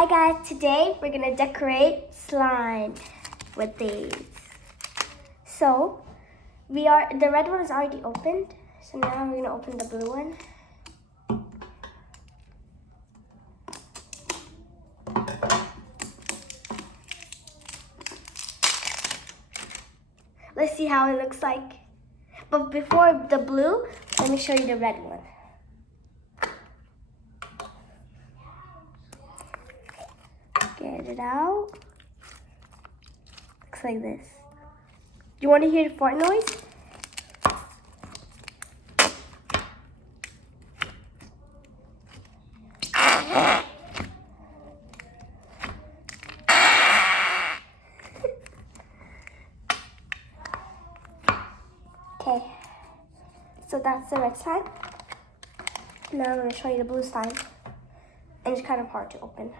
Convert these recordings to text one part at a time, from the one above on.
Hi guys, today we're gonna decorate slime with these. So the red one is already opened. So now we're gonna open the blue one. Let's see how it looks like. But before the blue, let me show you the red one. Get it out. Looks like this. Do you want to hear the fart noise? Okay, so that's the red slime. Now I'm going to show you the blue slime. And it's kind of hard to open.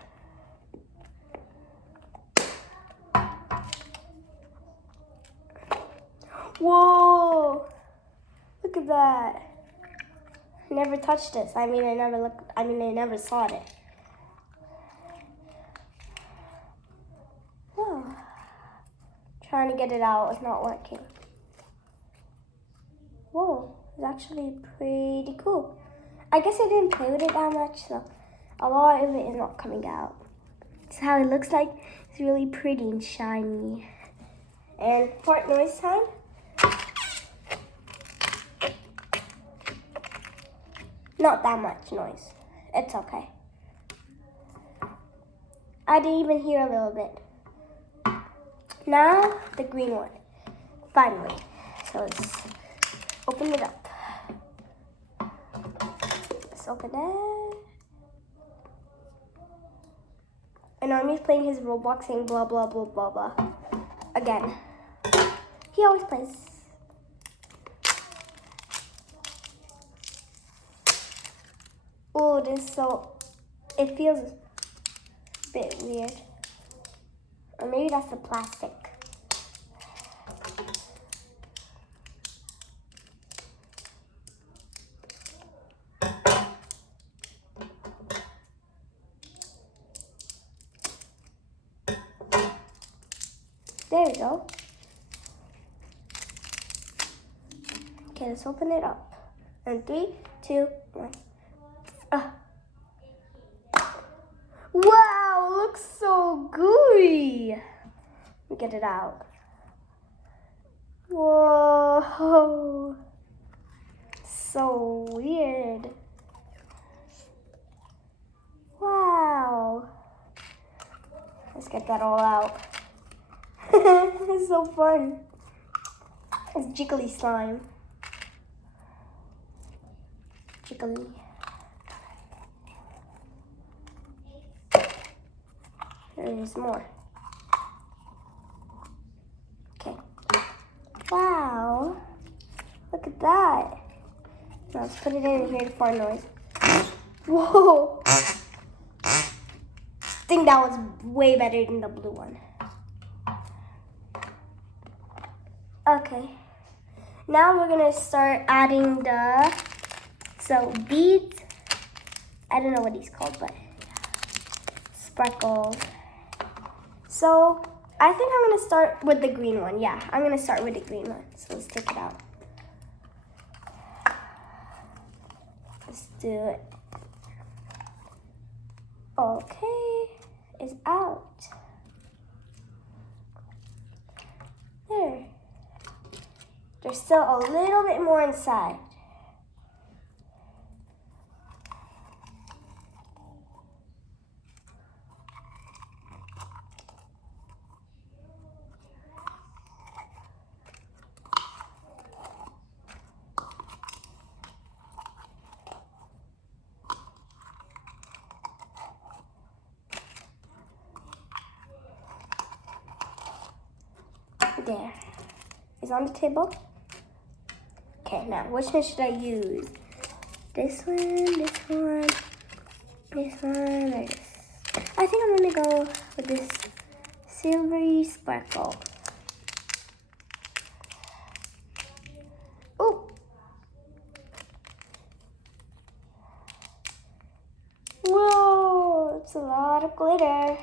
Whoa! Look at that. I never touched this. I never saw it. Whoa. Trying to get it out, it's not working. Whoa, it's actually pretty cool. I guess I didn't play with it that much, so a lot of it is not coming out. This is how it looks like. It's really pretty and shiny. And fart noise time. Not that much noise. It's okay. I didn't even hear a little bit. Now, the green one. Finally. So let's open it up. Let's open it. And Army's playing his Roblox saying blah, blah, blah, blah, blah. Again. He always plays. Oh, it feels a bit weird. Or maybe that's the plastic. There we go. Okay, let's open it up. And 3, 2, 1. Wow, it looks so gooey. Let me get it out. Whoa, so weird. Wow. Let's get that all out. It's so fun. It's jiggly slime. Jiggly. There's more. Okay. Wow. Look at that. Now let's put it in and hear the fart noise. Whoa. I think that was way better than the blue one. Okay. Now we're gonna start adding beads. I don't know what these called, but sparkles. So I think I'm gonna start with the green one. Yeah, I'm gonna start with the green one. So let's take it out. Let's do it. Okay, it's out. There. There's still a little bit more inside. There. It's on the table. Okay, now which one should I use? This one, this one, this one, or this? I think I'm gonna go with this silvery sparkle. Oh! Whoa! It's a lot of glitter.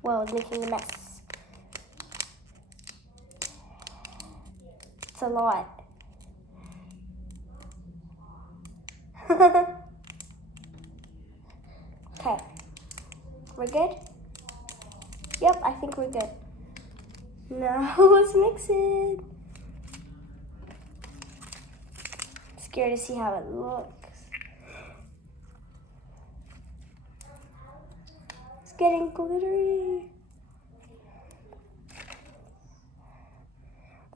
Whoa, it's making a mess. It's a lot. Okay, we're good? Yep, I think we're good. Now let's mix it. I'm scared to see how it looks. It's getting glittery.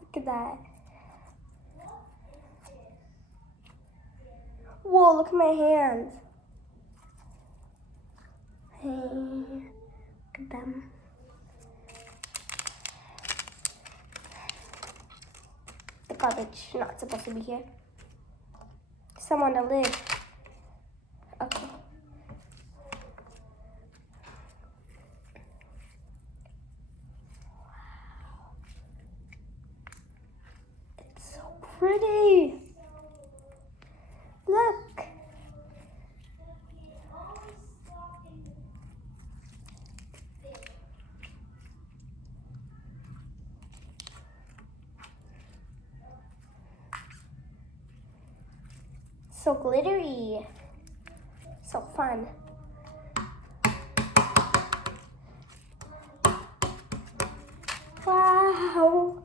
Look at that. Whoa, look at my hands. Hey, look at them. The garbage not supposed to be here. Someone to live. Okay. It's so pretty. Look. So glittery. So fun. Wow.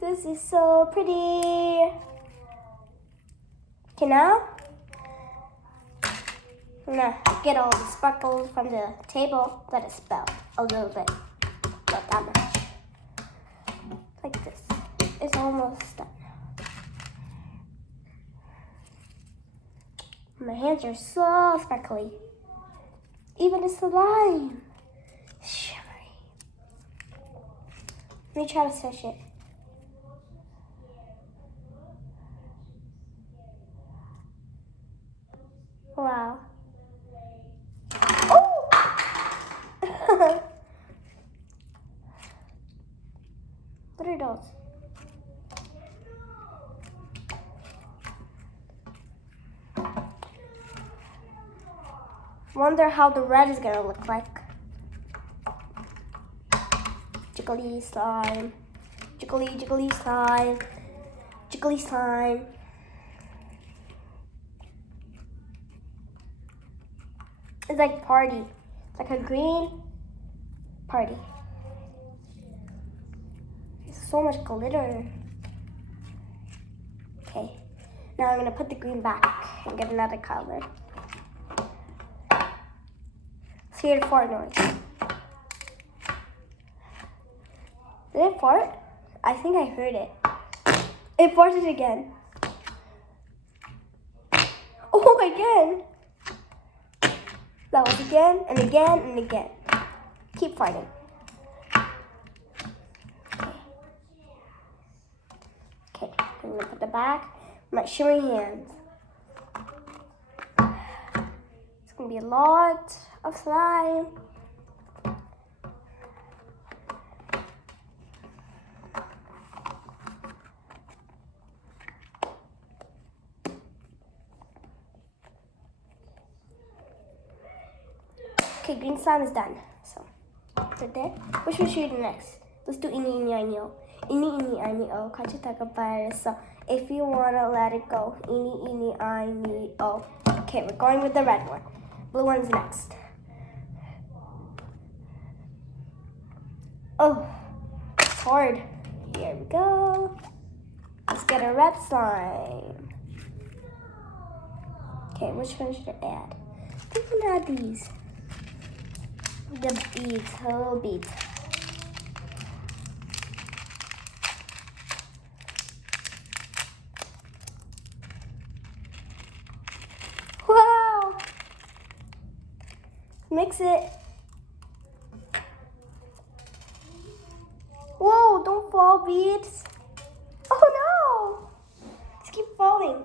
This is so pretty. Okay, now I'm gonna get all the sparkles from the table. Let it spill a little bit. Not that much. Like this. It's almost done. My hands are so sparkly. Even the slime. Shimmery. Let me try to swish it. Wow. Oh! What are those? Wonder how the red is gonna look like. Jiggly slime. Jiggly, jiggly slime. Jiggly slime. It's like party. It's like a green party. There's so much glitter. Okay. Now I'm gonna put the green back and get another color. Let's hear the fart noise. Did it fart? I think I heard it. It farted again. Oh, again. That was again and again and again. Keep farting. Okay, I'm gonna put the back. My shimmery hands. It's gonna be a lot of slime. Okay, green slime is done. So, right there. Which one should we do next? Let's do ini ini ini o. Ini ini o. So, if you wanna let it go. Ini ini o. Okay, we're going with the red one. Blue one's next. Oh, it's hard. Here we go. Let's get a red slime. Okay, which one should I add? I think I'm gonna add these. The beads, whole beads. Wow! Mix it. Whoa, don't fall, beads. Oh no! Just keep falling.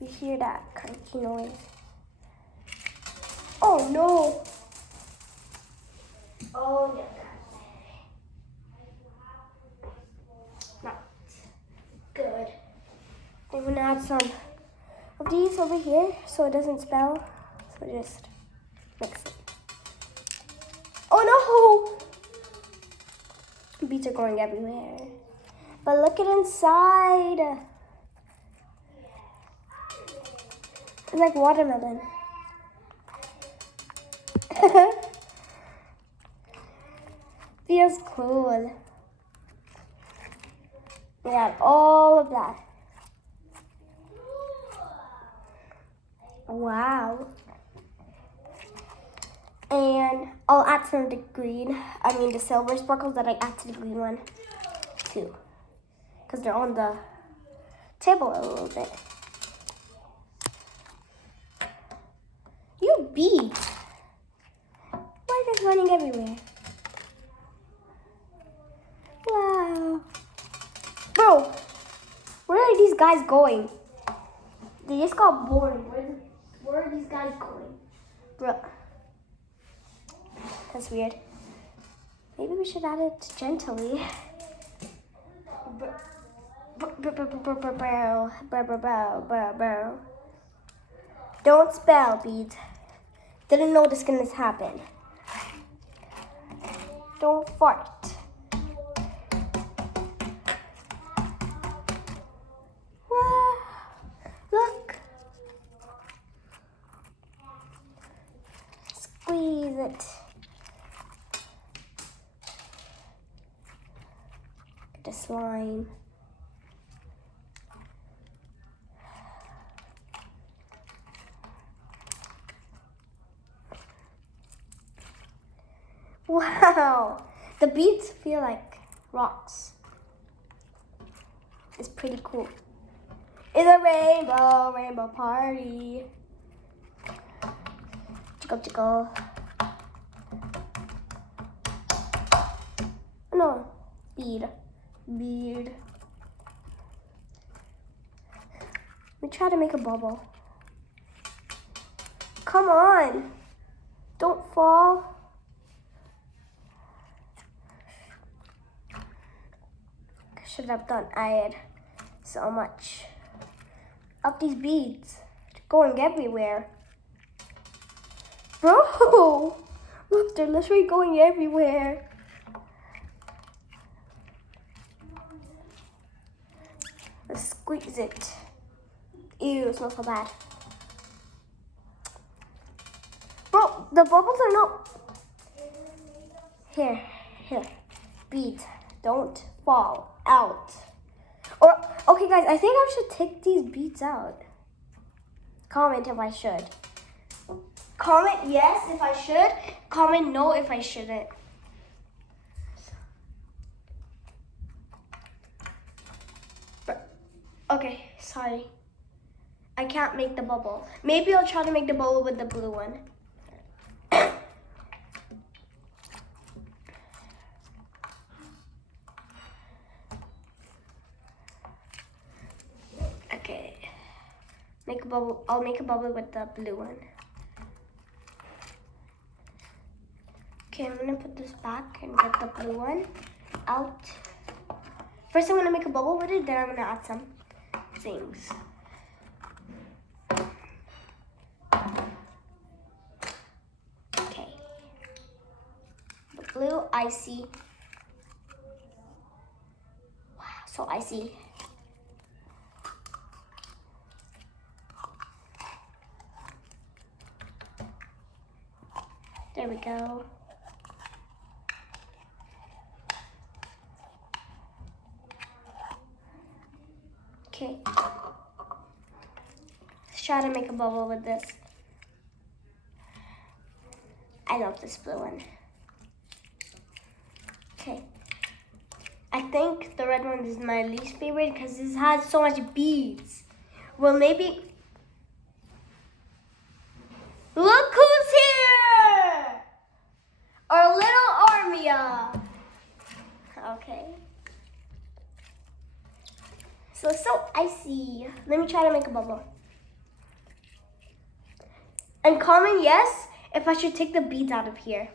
You hear that crunch? squeaky noise. Oh no! Oh yeah. Not good. I'm gonna add some of these over here so it doesn't spill. So just mix it. Oh no! Beads are going everywhere. But look at inside. It's like watermelon. Feels cool. We have all of that. Wow. And I'll add some of the the silver sparkles that I add to the green one too. Because they're on the table a little bit. You beads. Why are they running everywhere? Wow. Bro, where are these guys going? They just got bored. Where are these guys going? Bro. That's weird. Maybe we should add it gently. Don't spell, beads. Didn't know this gonna happen. Don't fart. Wow. Look. Squeeze it. Get the slime. Wow, the beads feel like rocks. It's pretty cool. It's a rainbow party. Chickle, chickle. No, bead. Let me try to make a bubble. Come on, don't fall. Should have done. I had so much of these beads going everywhere. Bro, look, they're literally going everywhere. Let's squeeze it. Ew, it smells so bad. Bro, the bubbles are not. Here, beads, don't fall out. Or, okay guys, I think I should take these beads out. Comment if I should. Comment yes if I should. Comment no if I shouldn't. Okay, sorry. I can't make the bubble. Maybe I'll try to make the bubble with the blue one. Okay. Make a bubble. I'll make a bubble with the blue one. Okay, I'm gonna put this back and get the blue one out. First, I'm gonna make a bubble with it, then I'm gonna add some things. Okay. The blue icy. Wow, so icy. There we go. Okay. Let's try to make a bubble with this. I love this blue one. Okay. I think the red one is my least favorite because this has so much beads. Well, maybe. Look who's here! Our little Armia. Okay. So icy. Let me try to make a bubble. And comment yes if I should take the beads out of here.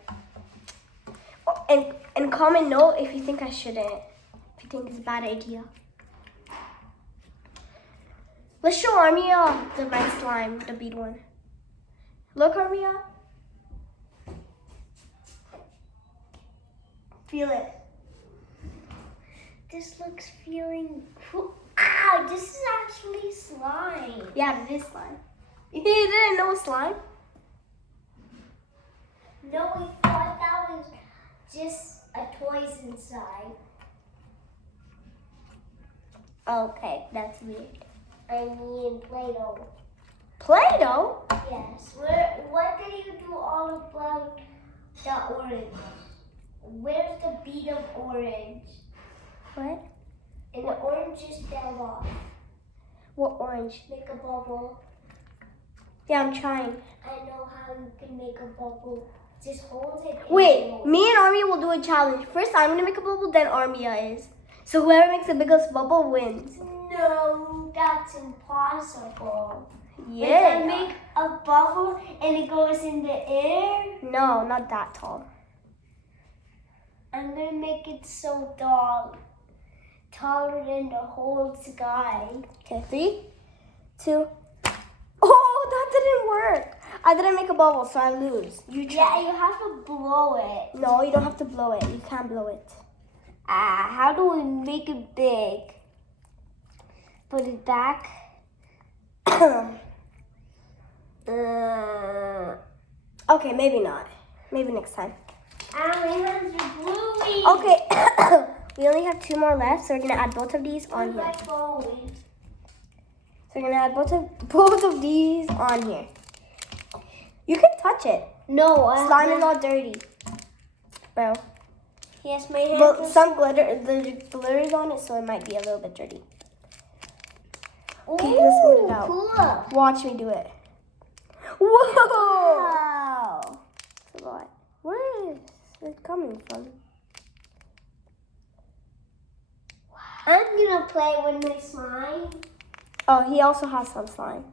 And comment no if you think I shouldn't. If you think it's a bad idea. Let's show Armia the red slime, the bead one. Look, Armia. Feel it. This looks feeling cool. Ow, this is actually slime. Yeah, it is slime. You didn't know slime? No, we thought that was just a toys inside. Okay, that's weird. I mean Play-Doh. Play-Doh? Yes. What did you do all about the orange? Where's the bead of orange? What? And the orange just fell off. What orange? Make a bubble. Yeah, I'm trying. I know how you can make a bubble. Just hold it. Wait, me and Armia will do a challenge. First, I'm gonna make a bubble, then Armia is. So whoever makes the biggest bubble wins. No, that's impossible. Yeah. Like I make a bubble and it goes in the air. No, not that tall. I'm gonna make it so tall. Taller than the whole sky. Okay, 3, 2. Oh, that didn't work. I didn't make a bubble, so I lose. You try. Yeah, you have to blow it. No, you don't have to blow it. You can't blow it. How do we make it big? Put it back. Okay, maybe not. Maybe next time. My hands are gluey. Okay, we only have 2 more left, so we're gonna add both of these on here. My phone. So we're gonna add both of these on here. You can touch it. No, Slime is all dirty, bro. Yes, my hands. Well, some glitter, the glitter is on it, so it might be a little bit dirty. Okay, let's smooth it out. Cool. Watch me do it. Whoa! Wow. That's a lot. Where is it coming from? I'm gonna play with my slime. Oh, he also has some slime.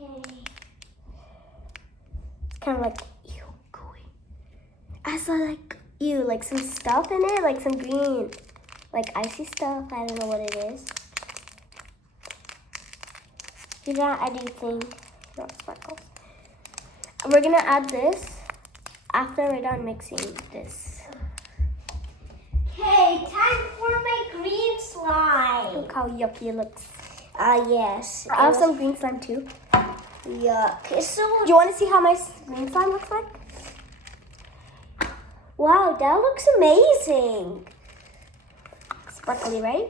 Okay. It's kind of like, ew, gooey. I saw like, ew, like some stuff in it, like some green, like icy stuff. I don't know what it is. You're not anything, not sparkles. We're gonna add this after we're done mixing this. Okay, time for my green slime. Look how yucky it looks. Yes. I have some green slime too. Yuck. It's so. Do you want to see how my green slime looks like? Wow, that looks amazing. Sparkly, right?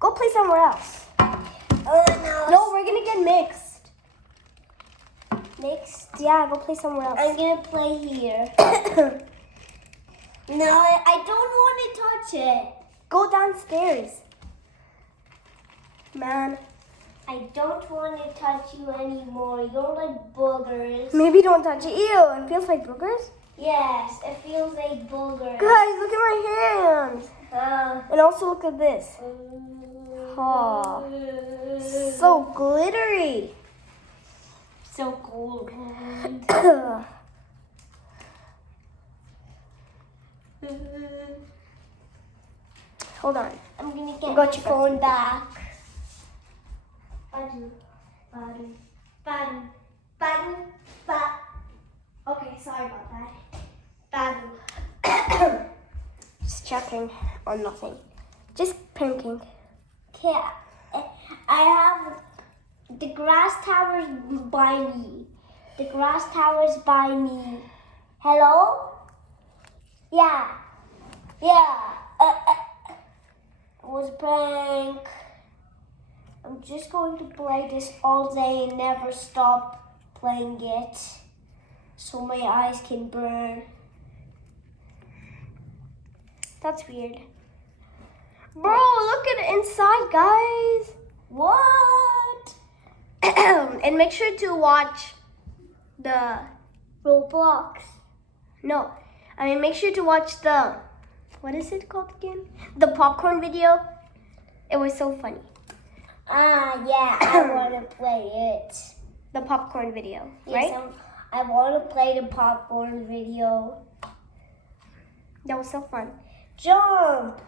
Go play somewhere else. Oh no. No, we're gonna get mixed. Mixed. Yeah, go play somewhere else. I'm gonna play here. No, I don't want to touch it. Go downstairs. Man. I don't want to touch you anymore. You're like boogers. Maybe don't touch it. Ew, it feels like boogers. Yes, it feels like boogers. Guys, look at my hands. And also look at this. Oh, so glittery. So cool. Hold on. I'm gonna get Got my you phone back. Badu, badu, badu, badu, ba. Okay, sorry about Badu. that. Just checking on nothing. Just painting. Okay, I have the grass towers by me. The grass towers by me. Hello? Yeah. Yeah. It was a prank. I'm just going to play this all day and never stop playing it so my eyes can burn. That's weird. Bro, look at it inside, guys. What? And make sure to watch the Roblox. no. I mean, make sure to watch the what is it called again? The popcorn video. It was so funny. Yeah, I want to play it. The popcorn video, Yes, right? I want to play the popcorn video. That was so fun. Jump!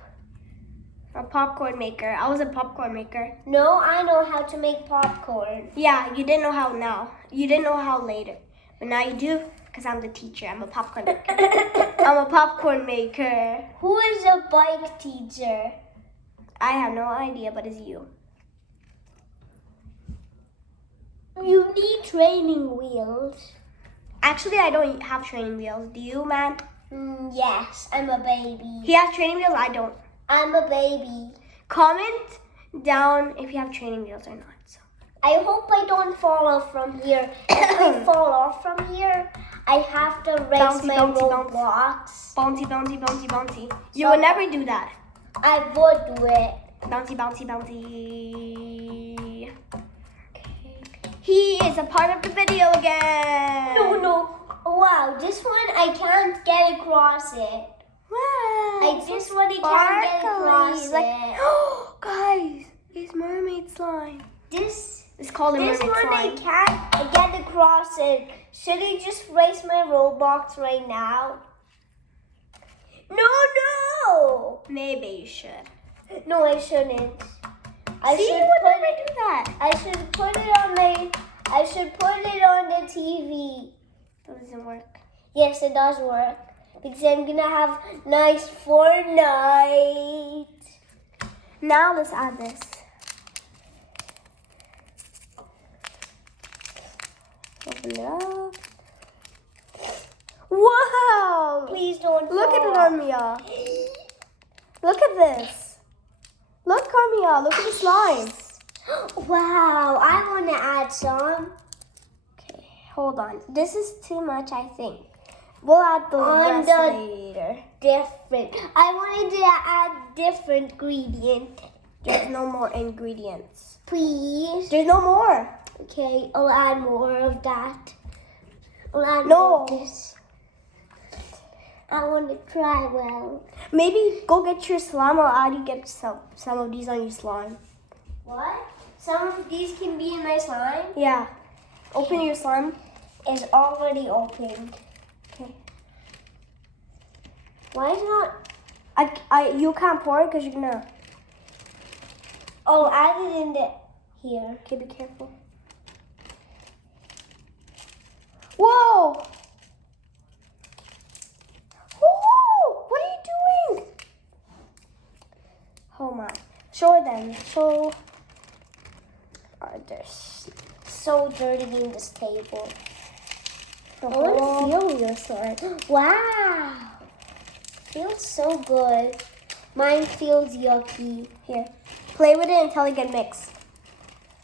A popcorn maker. I was a popcorn maker. No, I know how to make popcorn. Yeah, you didn't know how now. You didn't know how later. But now you do, because I'm the teacher. I'm a popcorn maker. I'm a popcorn maker. Who is a bike teacher? I have no idea, but it's you. You need training wheels. Actually, I don't have training wheels. Do you, man? Yes, I'm a baby. He has training wheels. I don't. I'm a baby. Comment down if you have training wheels or not. So. I hope I don't fall off from here. If I fall off from here, I have to raise Bouncy, my bouncy, Roblox. Bouncy, bouncy, bouncy, bouncy. You would never do that. I would do it. Bouncy, bouncy, bouncy. He is a part of the video again. No. Wow, this one I can't get across it. Wow. This one I can't get across Sparkly. Like, it. oh, guys, it's mermaid slime. This It's called a this mermaid one slime. I can't get across it. Should I just raise my Roblox right now? No. Maybe you should. No, I shouldn't. See, you would never do that. I should put it on the TV. That doesn't work. Yes, it does work. Because I'm gonna have nice Fortnite. Now let's add this. Open it up. Wow! Please don't Look at it, fall. Armia. Look at this. Look, Armia. Look at the slime. Wow, I want to add some. Okay, hold on. This is too much, I think. We'll add the On rest the- later. Different. I wanted to add different ingredient. There's no more ingredients. Please. There's no more. Okay, I'll add more of that. I'll add No. more of this. I want to try well. Maybe go get your slime. I'll add you get some of these on your slime. What? Some of these can be in my slime. Yeah. Open your slime. It's already opened. Okay. Why is it not? You can't pour it because you're gonna. Oh, add it in the here. Okay, be careful. Whoa! Whoa! What are you doing? Oh my. Show them. Show. They're so dirty in this table. The I want whole. to feel your sword. Wow. Feels so good. Mine feels yucky. Here. Play with it until it gets mixed.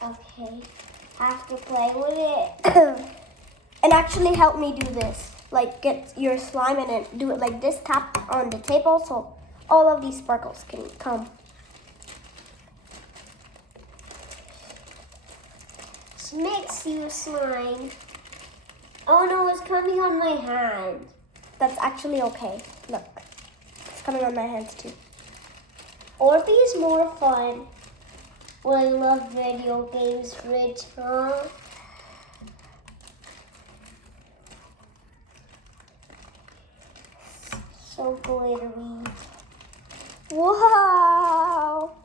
Okay. Have to play with it. And actually help me do this. Like get your slime and then do it like this. Tap on the table so all of these sparkles can come. Mix you slime. Oh no, it's coming on my hand. That's actually okay. Look. It's coming on my hands too. Orby is more fun. Well, I love video games, Rich, huh? So glittery. Wow.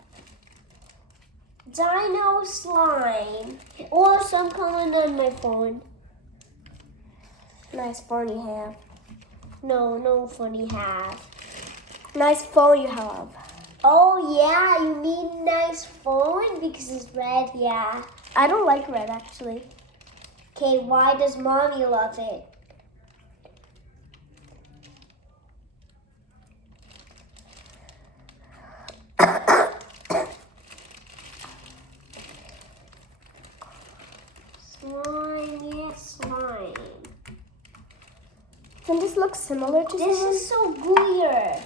Dino slime. Or some coming on my phone. Nice phone you have. No funny have. Nice phone you have. Oh yeah, you mean nice phone because it's red, yeah. I don't like red actually. Okay, why does mommy love it? Slime, yes, slime. Doesn't this look similar to This someone? is so gooier.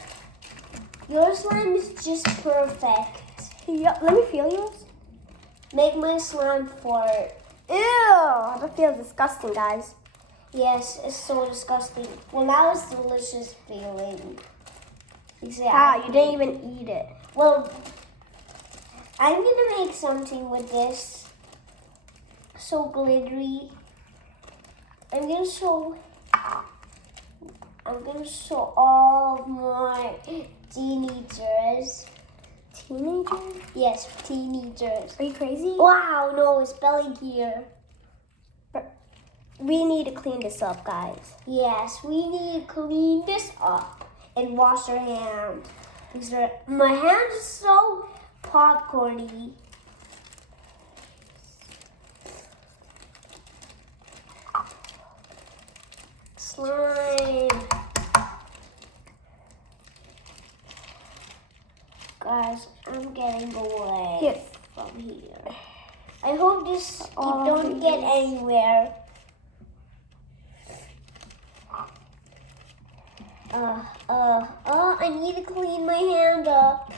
Your slime is just perfect. Yeah, let me feel yours. Make my slime fart. Ew, that feels disgusting, guys. Yes, it's so disgusting. Well, now it's delicious feeling. Ah, you didn't even eat it. Well, I'm gonna make something with this. so glittery. I'm gonna show all of my teenagers. Teenagers? Yes, teenagers. Are you crazy? Wow, no, it's spelling here. We need to clean this up, guys. Yes, we need to clean this up and wash our hands. Because my hands are so popcorny. Slime. Guys, I'm getting away Here. from here. I hope this you All don't these. get anywhere. I need to clean my hand up.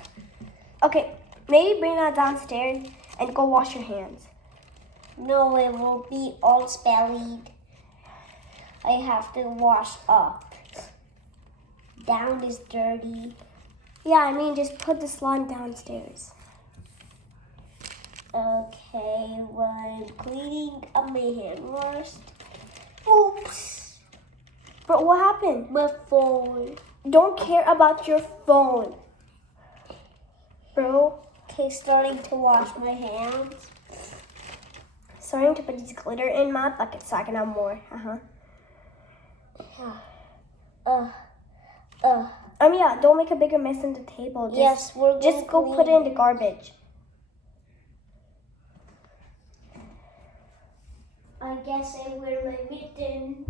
Okay, maybe bring that downstairs and go wash your hands. No, it will be all spellied. I have to wash up. Down is dirty. Yeah, I mean, just put the slime downstairs. Okay, well, I'm cleaning up my hand first. Oops, But what happened? my phone. Don't care about your phone. Bro, Okay, starting to wash my hands. starting to put this glitter in my bucket so I can have more. Yeah, don't make a bigger mess on the table. Just, Yes, we're gonna just go put it in the garbage. I guess I wear my mittens.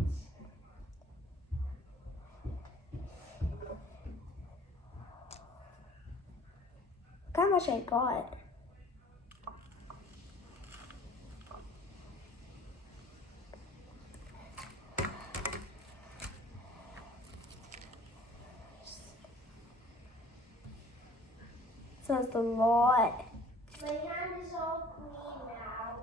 Look how much I got. So it's a lot. My hand is all clean now.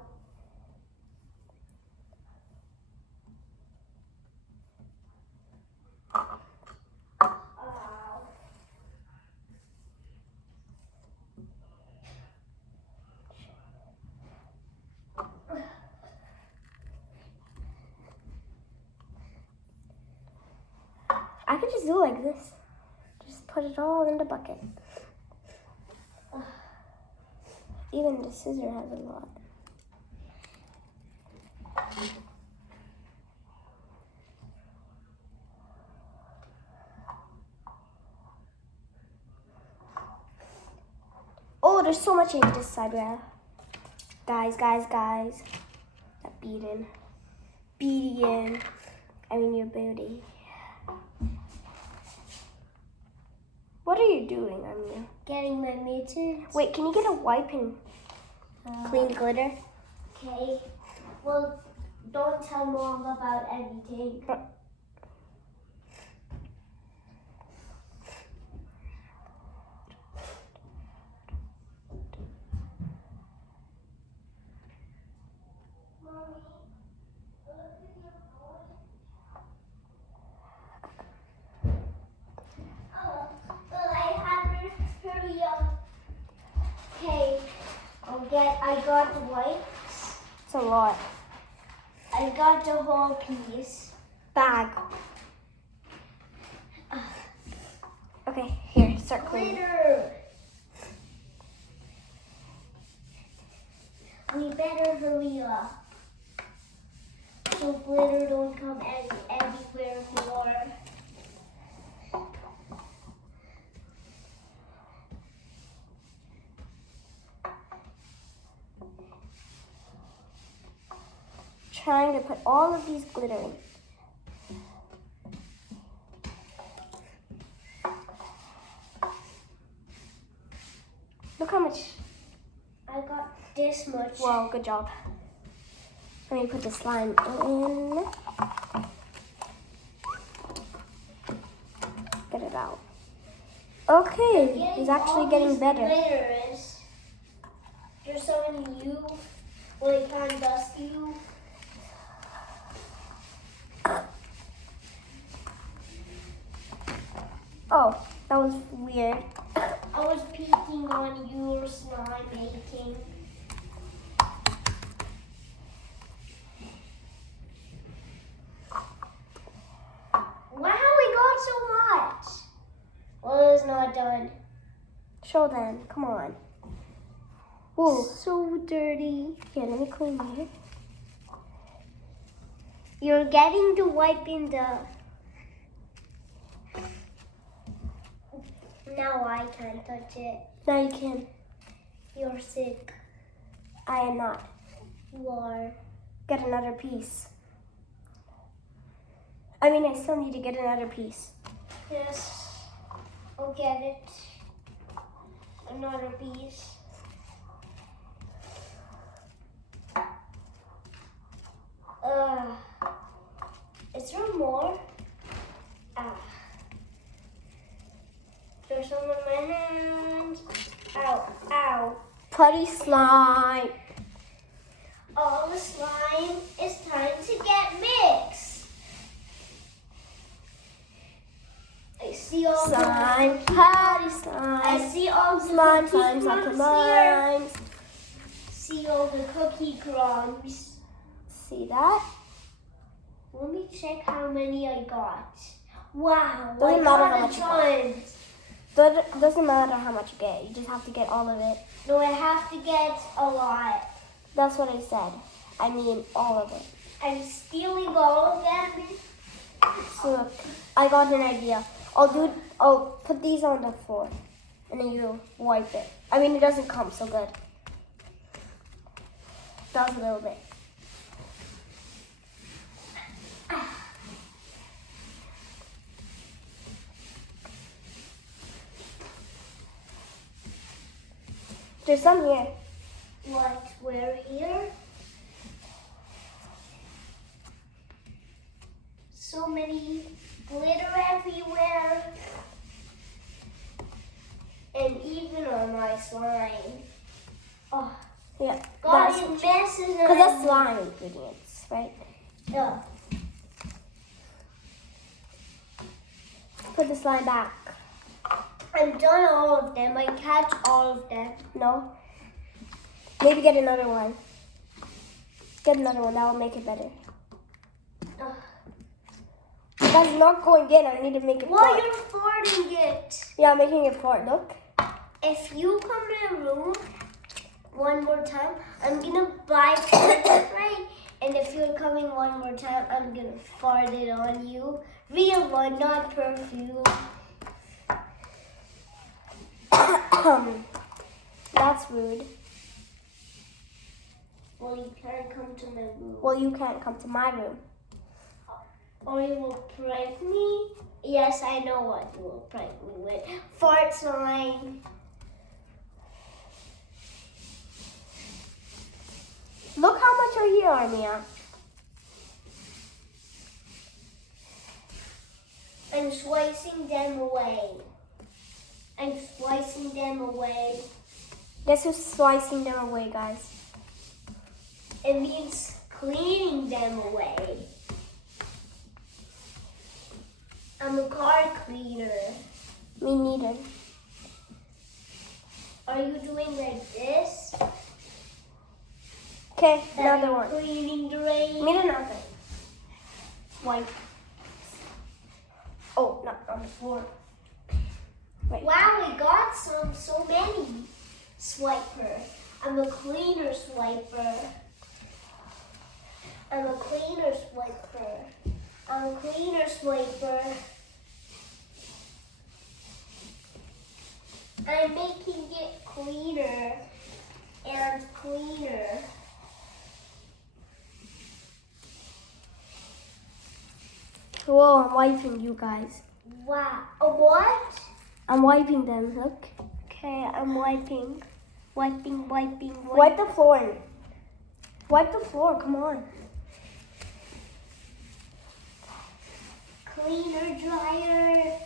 I could just do like this. Just put it all in the bucket. Even the scissor has a lot. Oh, there's so much in this side, Rev. Guys. That beating. Beating. I mean your booty. What are you doing, Amir? Getting my mittens. Wait, can you get a wipe and clean the glitter? Okay. Well, don't tell Mom about anything. Hurry up. Okay. I got the wipes. It's a lot. I got the whole piece. Bag. Okay, here, start cleaning. Glitter. We better hurry up. So glitter don't come everywhere more. Trying to put all of these glitter in. Look how much. I got this much. Wow, good job. Let me put the slime in. Get it out. Okay, it's actually getting better. Glitters. There's so many you. Well, I can't dust you. Oh, that was weird. I was peeking on your slime making. done. Show them. Come on. Ooh. So dirty. Here, let me clean it. You're getting to wipe in the... Now I can't touch it. Now you can. You're sick. I am not. You are. Get another piece. I mean, I still need to get another piece. Yes. I'll get it. Another piece. Is there more? There's some in my hands. Ow, ow. Putty slime. All the slime is time to get mixed. I see all Slime. Putty slime. I see all the Slime, cookie slime, slime, crumbs here. slime. See all the cookie crumbs. See that? Let me check how many I got. Wow, Doesn't I matter how got much a you got. ton. Doesn't matter how much you get. You just have to get all of it. No, I have to get a lot. That's what I said. I mean, all of it. I'm stealing all of them. So look, I got an idea. I'll put these on the floor, and then you wipe it. I mean, it doesn't come so good. Does a little bit. There's some here. What? Where here? So many glitter everywhere. And even on my slime. Oh, Yeah. God, That's it messes because that's slime ingredients, right? Yeah. Put the slime back. I'm done all of them. I catch all of them. No. Maybe get another one. Get another one. That will make it better. Ugh. That's not going in. I need to make it Why fart. you're farting it? Yeah, I'm making it fart. Look. If you come in the room one more time, I'm gonna buy fart spray. And if you're coming one more time, I'm gonna fart it on you. Real one, not perfume. That's rude. Well, you can't come to my room. Well, you can't come to my room. Or you will prank me? Yes, I know what you will prank me with. Fart slime. Look how much are here, Armia. I'm slicing them away. I'm slicing them away. Guess who's slicing them away, guys? It means cleaning them away. I'm a car cleaner. Me neither. Are you doing like this? Okay, That another I'm one. Cleaning the rain. Me another. Wipe. Oh, not on the floor. Wait. Wow, we got so many. Swiper. I'm a cleaner swiper. I'm a cleaner swiper. I'm a cleaner swiper. I'm making it cleaner and cleaner. Whoa, I'm wiping you guys. Wow. What? I'm wiping them, look. Okay, I'm wiping. Wiping. Wipe the floor. Wipe the floor, come on. Cleaner dryer.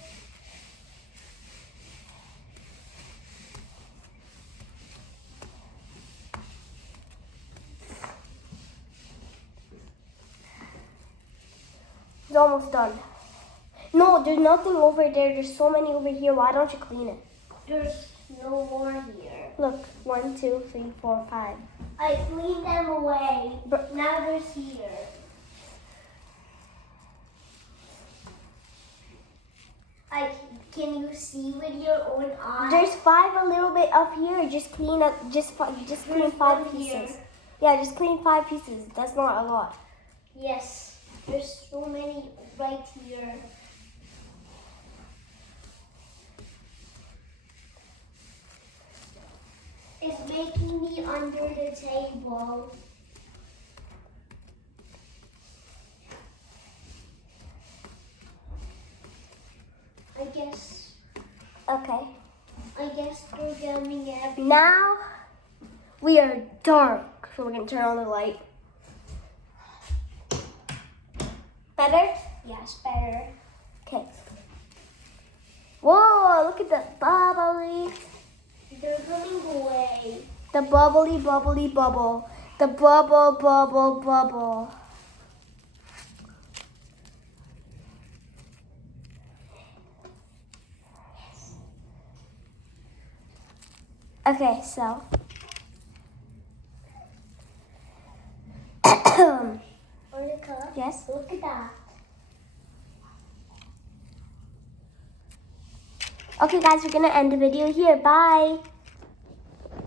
It's almost done. No, there's nothing over there. There's so many over here. Why don't you clean it? There's no more here. Look, 1, 2, 3, 4, 5. I cleaned them away. But Now there's here. I Can you see with your own eyes? There's 5 a little bit up here. Just clean up. Just clean There's 5 one pieces. here. Yeah, just clean 5 pieces. That's not a lot. Yes, there's so many right here. It's making me under the table. Okay. I guess we're getting everything. Now we are dark, so we're gonna turn on the light. Better? Yes, better. Okay. Whoa, look at the bubbly. They're going away. The bubbly, bubbly, bubble. The bubble, bubble, bubble. Okay, so. Monica, Yes? look at that. Okay, guys, we're gonna end the video here. Bye.